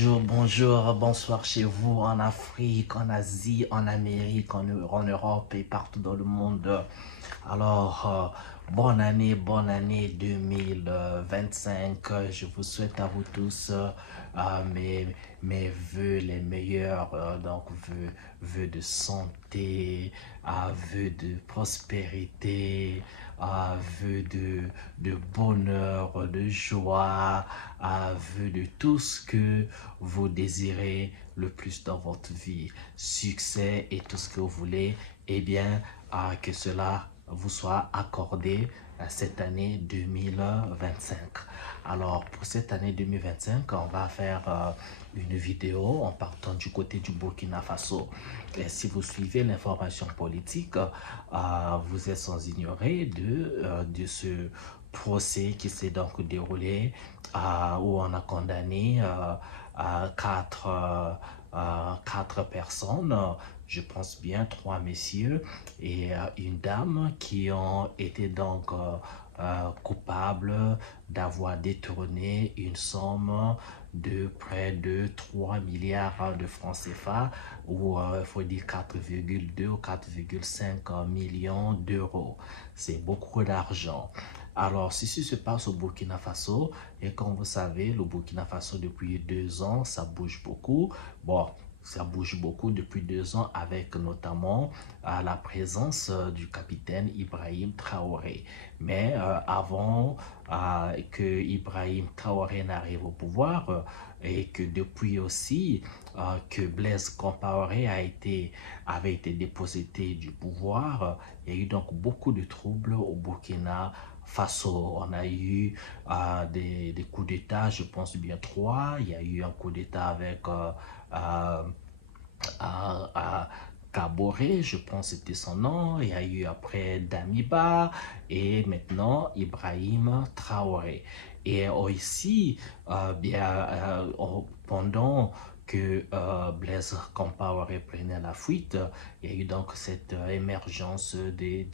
bonjour, bonsoir chez vous en Afrique, en Asie, en Amérique, en Europe et partout dans le monde. Alors, bonne année 2025. Je vous souhaite à vous tous mes vœux les meilleurs, donc vœux de santé, vœux de prospérité, vœux de bonheur, de joie, vœux de tout ce que vous désirez le plus dans votre vie, succès et tout ce que vous voulez, eh bien, que cela vous soit accordé cette année 2025. Alors, pour cette année 2025, on va faire une vidéo en partant du côté du Burkina Faso. Et si vous suivez l'information politique, vous êtes sans ignorer de ce procès qui s'est donc déroulé où on a condamné quatre personnes, je pense bien 3 messieurs et une dame qui ont été donc coupables d'avoir détourné une somme de près de 3 milliards de francs CFA ou il faut dire 4,2 ou 4,5 millions d'euros. C'est beaucoup d'argent. Alors, ceci se passe au Burkina Faso et comme vous savez, le Burkina Faso depuis 2 ans, ça bouge beaucoup. Bon, ça bouge beaucoup depuis 2 ans avec notamment la présence du capitaine Ibrahim Traoré. Mais avant que Ibrahim Traoré n'arrive au pouvoir et que depuis aussi que Blaise Compaoré avait été dépossédé du pouvoir, il y a eu donc beaucoup de troubles au Burkina Faso. On a eu des coups d'État, je pense bien 3. Il y a eu un coup d'État avec Kaboré, je pense que c'était son nom. Il y a eu après Damiba et maintenant Ibrahim Traoré. Et ici, pendant que Blaise Compaoré prenait la fuite, il y a eu donc cette émergence des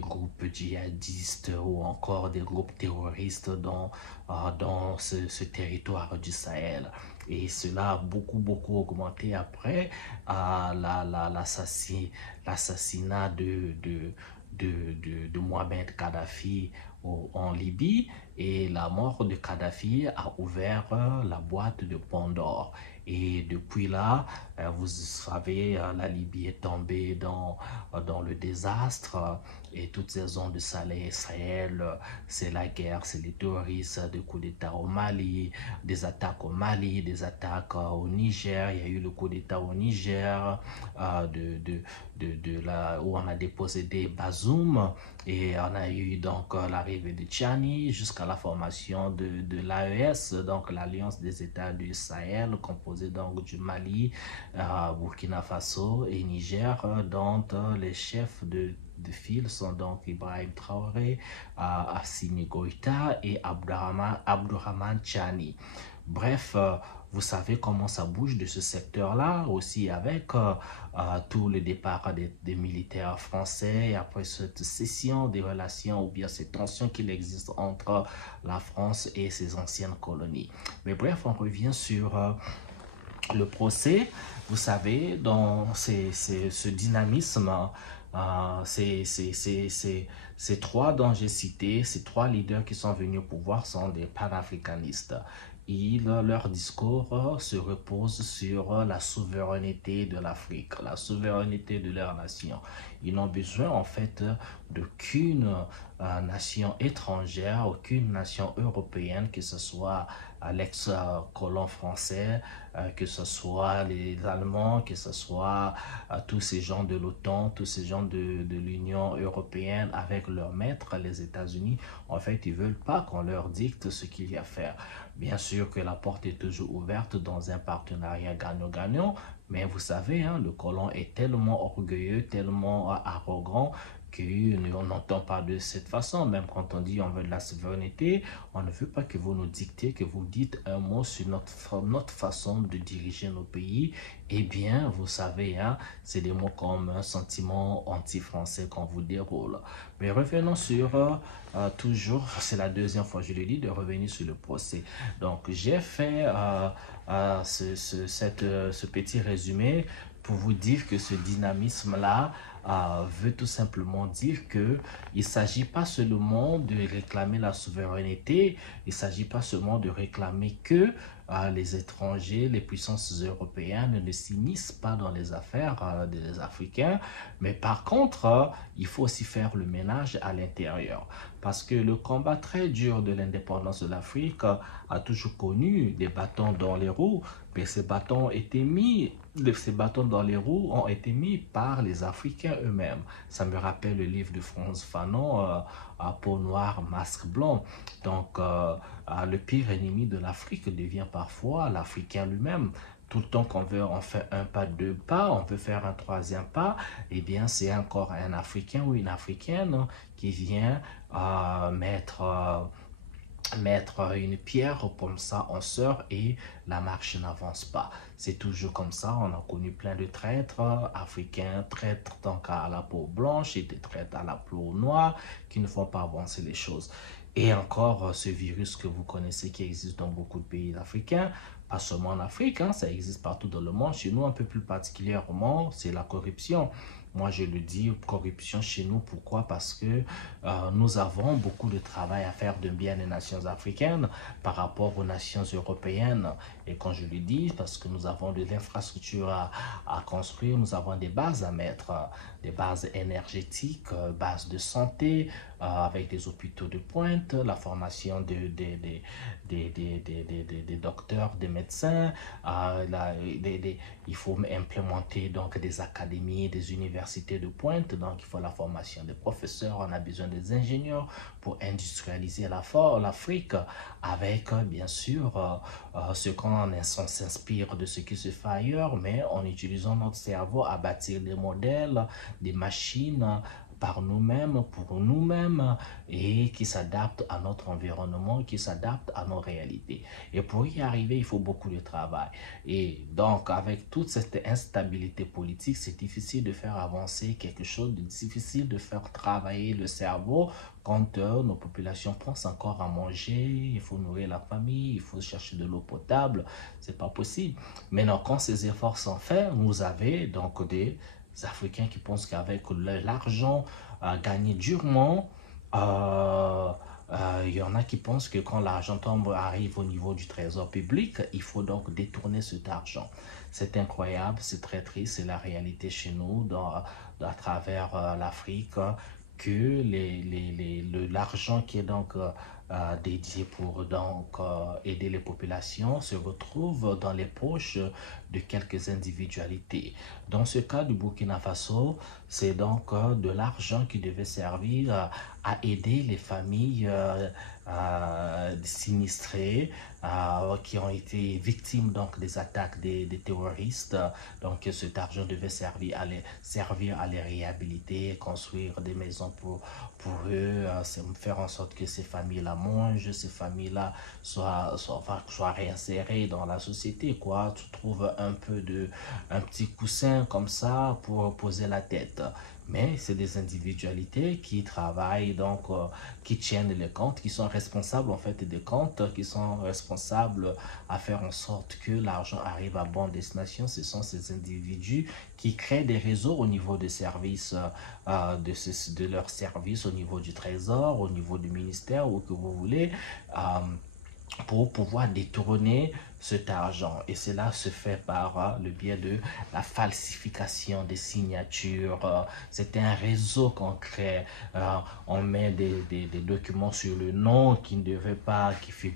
groupes djihadistes ou encore des groupes terroristes dans ce territoire du Sahel. Et cela a beaucoup augmenté après l'assassinat de Mohamed Kadhafi en Libye, et la mort de Kadhafi a ouvert la boîte de Pandore. Et depuis là, vous savez, la Libye est tombée dans le désastre et toutes ces zones de Sahel, c'est la guerre, c'est les terroristes, des coups d'État au Mali, des attaques au Mali, des attaques au Niger. Il y a eu le coup d'État au Niger où on a dépossédé Bazoum et on a eu donc l'arrivée de Tchani jusqu'à la formation de l'AES, donc l'Alliance des États du Sahel, composée donc du Mali, Burkina Faso et Niger, dont les chefs de file sont donc Ibrahim Traoré, Assimi Goïta et Abdourahmane Tchani. Bref, vous savez comment ça bouge de ce secteur-là, aussi avec tout le départ des militaires français et après cette cession des relations ou bien ces tensions qu'il existe entre la France et ses anciennes colonies. Mais bref, on revient sur le procès. Vous savez, dans ce dynamisme, ces trois dont j'ai cité, ces trois leaders qui sont venus au pouvoir sont des panafricanistes. Leur discours se repose sur la souveraineté de l'Afrique, la souveraineté de leur nation. Ils n'ont besoin en fait d'aucune nation étrangère, aucune nation européenne, que ce soit l'ex-colon français, que ce soit les Allemands, que ce soit tous ces gens de l'OTAN, tous ces gens de l'Union européenne avec leurs maîtres, les États-Unis. En fait, ils ne veulent pas qu'on leur dicte ce qu'il y a à faire. Bien sûr que la porte est toujours ouverte dans un partenariat gagnant-gagnant, mais vous savez, hein, le colon est tellement orgueilleux, tellement arrogant qu'on n'entend pas de cette façon. Même quand on dit on veut de la souveraineté, on ne veut pas que vous nous dictez, que vous dites un mot sur notre façon de diriger nos pays Eh bien, vous savez, hein, c'est des mots comme un sentiment anti-français qu'on vous déroule. Mais revenons sur, toujours, c'est la deuxième fois, je le dis, de revenir sur le procès. Donc, j'ai fait ce petit résumé pour vous dire que ce dynamisme-là veut tout simplement dire que il ne s'agit pas seulement de réclamer la souveraineté, il ne s'agit pas seulement de réclamer que les étrangers, les puissances européennes ne s'immiscent pas dans les affaires des Africains, mais par contre, il faut aussi faire le ménage à l'intérieur. Parce que le combat très dur de l'indépendance de l'Afrique a toujours connu des bâtons dans les roues, mais ces bâtons dans les roues ont été mis par les Africains eux-mêmes. Ça me rappelle le livre de Frantz Fanon, Peau noire, masque blanc. Donc, le pire ennemi de l'Afrique devient parfois l'Africain lui-même. Tout le temps on fait un pas, deux pas, on veut faire un troisième pas, eh bien, c'est encore un Africain ou une Africaine qui vient mettre une pierre comme ça en sort et la marche n'avance pas. C'est toujours comme ça. On a connu plein de traîtres africains, traîtres donc à la peau blanche et des traîtres à la peau noire qui ne font pas avancer les choses. Et encore ce virus que vous connaissez qui existe dans beaucoup de pays africains, pas seulement en Afrique, hein, ça existe partout dans le monde. Chez nous, un peu plus particulièrement, c'est la corruption. Moi, je le dis, corruption chez nous. Pourquoi? Parce que nous avons beaucoup de travail à faire de bien les nations africaines par rapport aux nations européennes. Et quand je le dis, parce que nous avons de l'infrastructure à construire, nous avons des bases à mettre, des bases énergétiques, bases de santé, avec des hôpitaux de pointe, la formation des docteurs, des médecins, il faut implémenter donc des académies, des universités de pointe, donc il faut la formation des professeurs, on a besoin des ingénieurs pour industrialiser l'Afrique avec bien sûr ce qu'on s'inspire de ce qui se fait ailleurs, mais en utilisant notre cerveau à bâtir des modèles, des machines par nous-mêmes, pour nous-mêmes, et qui s'adaptent à notre environnement, qui s'adaptent à nos réalités. Et pour y arriver, il faut beaucoup de travail. Et donc, avec toute cette instabilité politique, c'est difficile de faire avancer quelque chose, de difficile de faire travailler le cerveau quand nos populations pensent encore à manger, il faut nourrir la famille, il faut chercher de l'eau potable, c'est pas possible. Maintenant, quand ces efforts sont faits, vous avez donc des Africains qui pensent qu'avec l'argent gagné durement, il y en a qui pensent que quand l'argent tombe arrive au niveau du trésor public, il faut donc détourner cet argent. C'est incroyable, c'est très triste, c'est la réalité chez nous, à travers l'Afrique, que l'argent qui est donc dédié pour donc aider les populations se retrouve dans les poches de quelques individualités. Dans ce cas du Burkina Faso, c'est donc de l'argent qui devait servir à aider les familles sinistrées qui ont été victimes donc des attaques des terroristes. Donc cet argent devait servir à les réhabiliter, construire des maisons pour eux, faire en sorte que ces familles-là mangent, ces familles-là soient réinsérées dans la société, quoi. Tu trouves un petit coussin comme ça pour poser la tête. Mais c'est des individualités qui travaillent, donc qui tiennent les comptes, qui sont responsables en fait des comptes, qui sont responsables à faire en sorte que l'argent arrive à bonne destination. Ce sont ces individus qui créent des réseaux au niveau des services, de leurs services, au niveau du trésor, au niveau du ministère, où que vous voulez. Pour pouvoir détourner cet argent. Et cela se fait par le biais de la falsification des signatures. C'est un réseau qu'on crée. On met des documents sur le nom qui ne devaient pas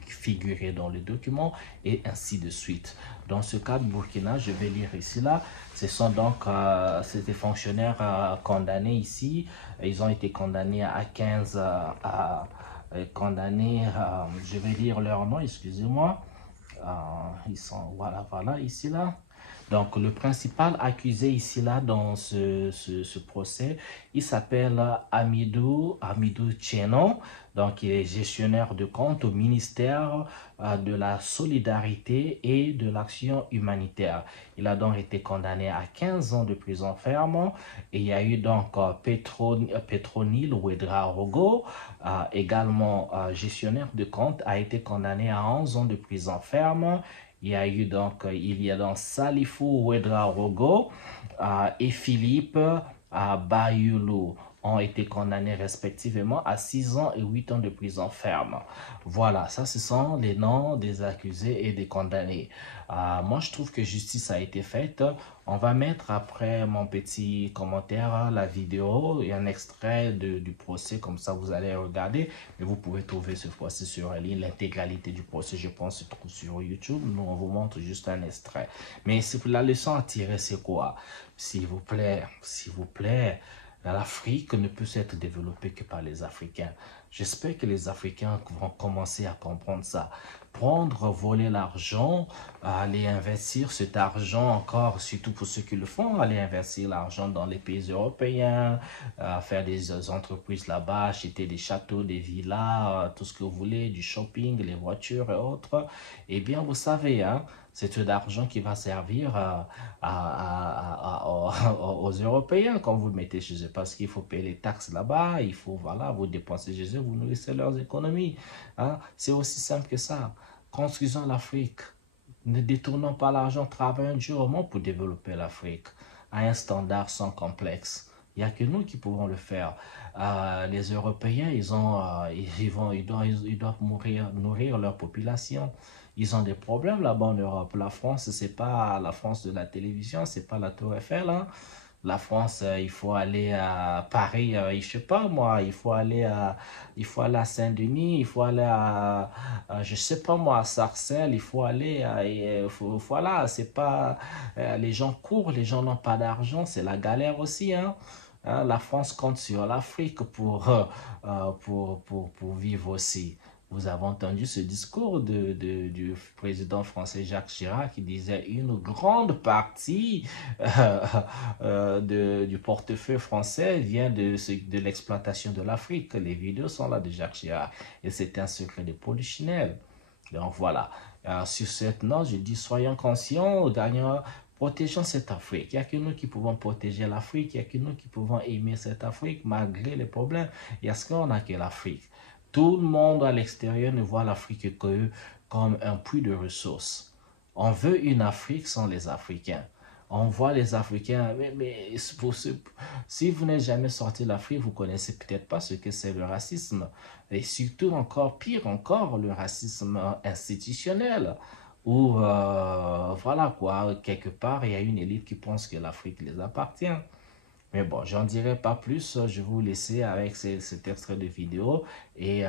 figurer dans le document et ainsi de suite. Dans ce cas de Burkina, je vais lire ici là. Ce sont donc ces fonctionnaires condamnés ici. Ils ont été condamnés à 15 condamnés, je vais lire leur nom, excusez-moi, ils sont, voilà, ici là, Donc, le principal accusé ici, là, dans ce procès, il s'appelle Hamidou Tchenon. Donc, il est gestionnaire de compte au ministère de la Solidarité et de l'Action humanitaire. Il a donc été condamné à 15 ans de prison ferme. Et il y a eu donc Petronil Ouedraogo, également gestionnaire de compte, a été condamné à 11 ans de prison ferme. Il y a donc Salifou Ouedraogo et Philippe Bayoulou ont été condamnés respectivement à 6 ans et 8 ans de prison ferme. Voilà, ça ce sont les noms des accusés et des condamnés. Moi je trouve que justice a été faite. On va mettre après mon petit commentaire la vidéo et un extrait du procès, comme ça vous allez regarder. Mais vous pouvez trouver ce procès sur la ligne, l'intégralité du procès je pense se trouve sur YouTube. Nous on vous montre juste un extrait. Mais la leçon à tirer c'est quoi? S'il vous plaît, l'Afrique ne peut s'être développée que par les Africains. J'espère que les Africains vont commencer à comprendre ça. Prendre, voler l'argent, aller investir cet argent encore, surtout pour ceux qui le font, aller investir l'argent dans les pays européens, faire des entreprises là-bas, acheter des châteaux, des villas, tout ce que vous voulez, du shopping, les voitures et autres. Eh bien, vous savez, hein, c'est tout d'argent qui va servir aux Européens quand vous le mettez chez eux, parce qu'il faut payer les taxes là-bas, il faut, voilà, vous dépensez chez eux, vous nourrissez leurs économies. Hein? C'est aussi simple que ça. Construisons l'Afrique. Ne détournons pas l'argent, travaillons durement pour développer l'Afrique à un standard sans complexe. Il n'y a que nous qui pouvons le faire. Les Européens, ils doivent nourrir leur population. Ils ont des problèmes là-bas en Europe. La France, c'est pas la France de la télévision, c'est pas la Tour Eiffel. Hein. La France, il faut aller à Paris, je sais pas moi, il faut aller à Saint-Denis, il faut aller je sais pas moi, à Sarcelles, il faut aller voilà, c'est pas, les gens courent, les gens n'ont pas d'argent, c'est la galère aussi, hein. La France compte sur l'Afrique pour vivre aussi. Vous avez entendu ce discours du président français Jacques Chirac qui disait une grande partie du portefeuille français vient de l'exploitation de l'Afrique. Les vidéos sont là de Jacques Chirac et c'est un secret de Polichinelle. Donc voilà, sur cette note, je dis soyons conscients, dernier, protégeons cette Afrique. Il n'y a que nous qui pouvons protéger l'Afrique, il n'y a que nous qui pouvons aimer cette Afrique malgré les problèmes. Il y a ce qu'on a que l'Afrique. Tout le monde à l'extérieur ne voit l'Afrique que comme un puits de ressources. On veut une Afrique sans les Africains. On voit les Africains, mais si vous n'êtes jamais sorti de l'Afrique, vous ne connaissez peut-être pas ce que c'est le racisme. Et surtout, encore pire encore, le racisme institutionnel. Où, voilà quoi, quelque part, il y a une élite qui pense que l'Afrique les appartient. Mais bon, j'en dirai pas plus. Je vais vous laisser avec cet extrait de vidéo et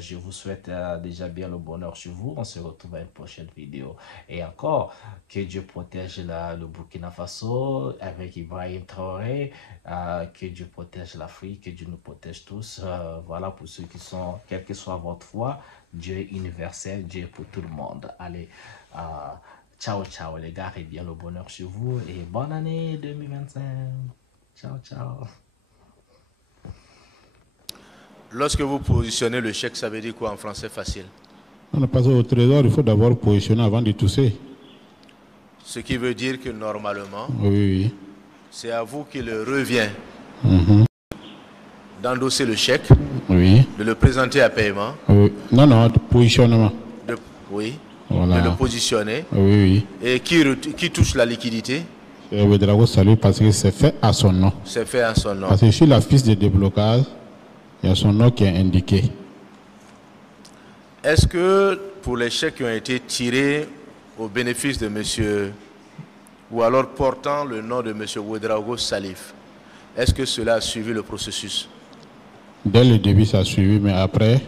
je vous souhaite déjà bien le bonheur chez vous. On se retrouve à une prochaine vidéo. Et encore, que Dieu protège le Burkina Faso avec Ibrahim Traoré, que Dieu protège l'Afrique, que Dieu nous protège tous. Voilà pour ceux qui sont, quelle que soit votre foi, Dieu est universel, Dieu est pour tout le monde. Allez, ciao, ciao les gars et bien le bonheur chez vous et bonne année 2025. Ciao, ciao. Lorsque vous positionnez le chèque, ça veut dire quoi en français facile? Parce qu'au trésor, il faut d'abord positionner avant de tousser. Ce qui veut dire que normalement, oui. C'est à vous qu'il revient d'endosser le chèque, de le présenter à paiement. Oui. Non, positionnement. De le positionner. Et qui touche la liquidité? Salut parce que c'est fait à son nom. C'est fait à son nom. Parce que sur la fiche de déblocage, il y a son nom qui est indiqué. Est-ce que pour les chèques qui ont été tirés au bénéfice de monsieur, ou alors portant le nom de monsieur Ouedraogo Salif, est-ce que cela a suivi le processus? Dès le début, ça a suivi, mais après,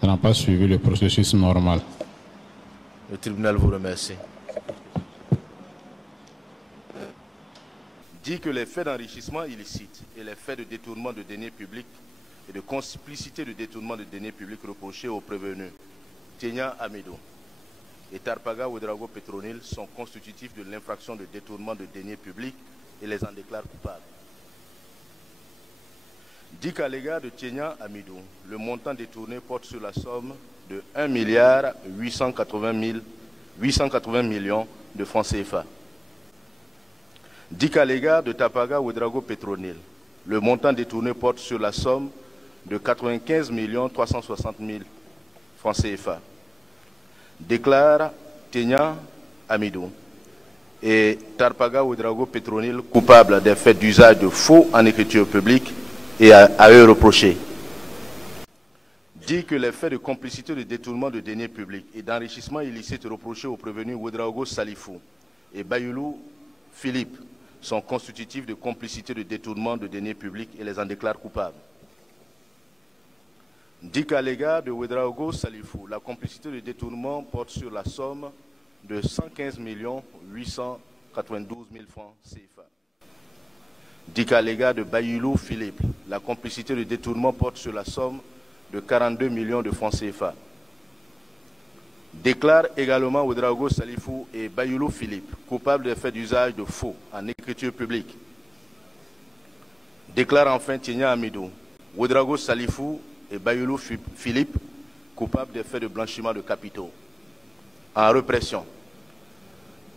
ça n'a pas suivi le processus normal. Le tribunal vous remercie. Dit que les faits d'enrichissement illicite et les faits de détournement de deniers publics et de complicité de détournement de deniers publics reprochés au prévenu Tchenya Hamidou et Tarpaga Ouedraogo Petronil sont constitutifs de l'infraction de détournement de deniers publics et les en déclarent coupables. Dit qu'à l'égard de Tienya Amidou, le montant détourné porte sur la somme de 1 milliard 880 millions de francs CFA. Dit qu'à l'égard de Tarpaga Ouedraogo Petronil, le montant détourné porte sur la somme de 95 360 000 francs CFA. Déclare Tienya Amidou et Tarpaga Ouedraogo Petronil coupables des faits d'usage de faux en écriture publique et à eux reprocher. Dit que les faits de complicité de détournement de deniers publics et d'enrichissement illicite reprochés aux prévenus Ouedraogo Salifou et Bayoulou Philippe sont constitutifs de complicité de détournement de deniers publics et les en déclarent coupables. Dit qu'à l'égard de Ouedraogo Salifou, la complicité de détournement porte sur la somme de 115 892 000 francs CFA. Dit qu'à l'égard de Bayoulou Philippe, la complicité de détournement porte sur la somme de 42 millions de francs CFA. Déclare également Ouedraogo Salifou et Bayoulou Philippe coupables des faits d'usage de faux en écriture publique. Déclare enfin Tienya Amidou, Ouedraogo Salifou et Bayoulou Philippe coupables des faits de blanchiment de capitaux. En répression,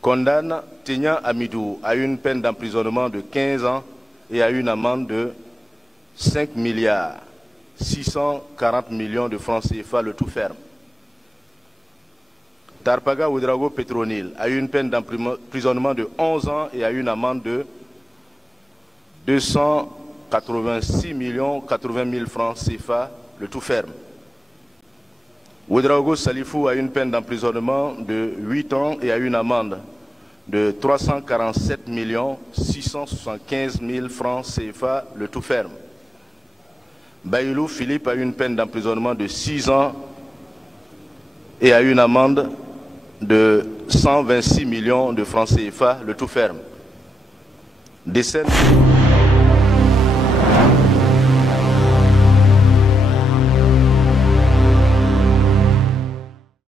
condamne Tienya Amidou à une peine d'emprisonnement de 15 ans et à une amende de 5 milliards 640 millions de francs CFA, le tout ferme. Tarpaga Ouedraogo Petronil a eu une peine d'emprisonnement de 11 ans et a eu une amende de 286 80 000 francs CFA, le tout ferme. Ouedraogo Salifou a eu une peine d'emprisonnement de 8 ans et a eu une amende de 347 675 000 francs CFA, le tout ferme. Bayoulou Philippe a eu une peine d'emprisonnement de 6 ans et a eu une amende de 126 millions de francs CFA, le tout ferme. Décède